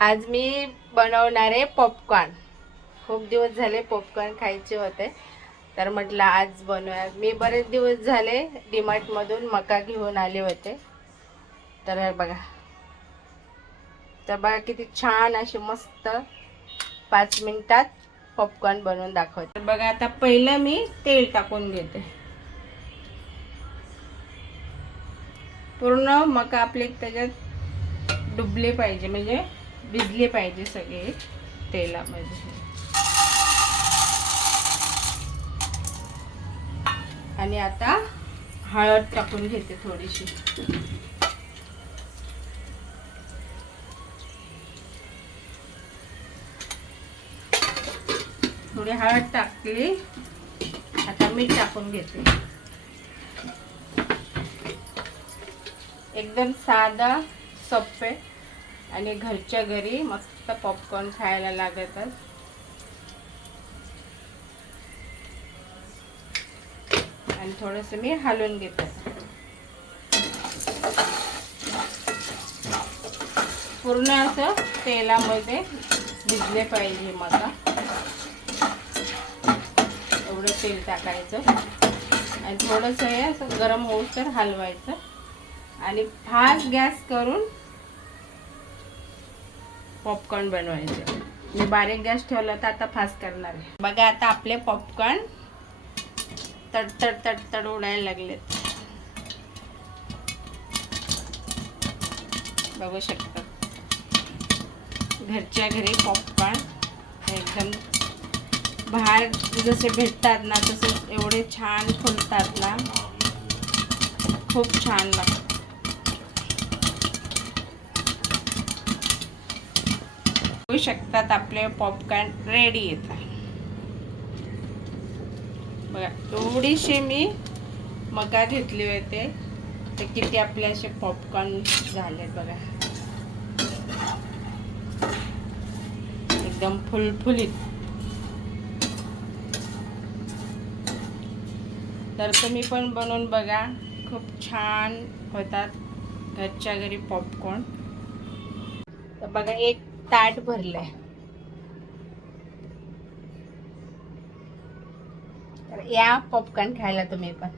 आज मी बनवणार आहे पॉपकॉर्न. खूप दिवस झाले पॉपकॉर्न खायचे होते, तर म्हटलं आज बनवूया. मी बरेच दिवस झाले डीमार्ट मधून मका घेऊन आले होते. तर हे बघा, तर बघा किती छान असे मस्त 5 मिनिटात पॉपकॉर्न बनवून दाखवते. तर बघा, आता पहिलं मी तेल टाकून घेते. पूर्ण मका आपले त्याच्यात डुबले पाहिजे, म्हणजे भिजले पाहिजे सगळे तेलामध्ये. आणि आता हळद टाकून घेते थोडीशी. थोडी हळद टाकली, आता मीठ टाकून घेते. एकदम साधा, सोपे आणि घरच्या घरी मस्त पॉपकॉर्न खायला लागतात. आणि थोडंसं मी हलवून घेते. पूर्ण असं तेलामध्ये भिजले पाहिजे मका. एवढं तेल टाकायचं आणि थोडंसं हे असं गरम होऊस्तर हलवायचं आणि फास्ट गॅस करून पॉपकॉर्न बनवायचे. मी बारीक गॅस ठेवला होता, आता फास्ट करणार आहे. बघा, आता आपले पॉपकॉर्न तडतड तडतड उडायला लागलेत. बघू शकता, घरच्या घरी पॉपकॉर्न एकदम बाहेर जसे भेटतात ना, तसे एवढे छान फुलतात ना, खूप छान लागतात. बघू शकतात, आपले पॉपकॉर्न रेडी येतात. बघा, थोडीशी मी मका घेतली होते, तर किती आपले असे पॉपकॉर्न झाले बघा, एकदम फुलफुलीत. तर तुम्ही पण बनवून बघा, खूप छान होतात घरच्या घरी पॉपकॉर्न. तर बघा, एक ताट भरलंय. तर या पॉपकॉर्न खायला तुम्ही पण.